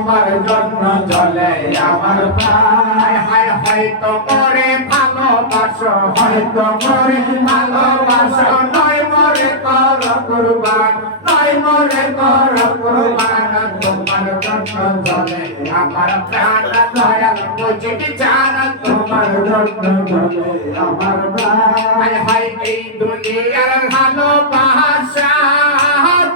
তোমার জন্য জ্বলে আমার প্রাণ। হয়তো মরে ভালোবাসো, হয়তো মরে ভালোবাসো, নয় মরে কর কুরবান, নয় মরে কর কুরবান। তোমার জন্য জ্বলে আমার প্রাণ, দয়াল বুঝি জান তোমার জন্য জ্বলে আমার প্রাণ। এই দুনিয়ার ভালোবাসা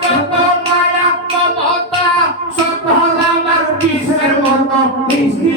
যত মায়া মমতা সকল আমার বিষের মতো মিষ্টি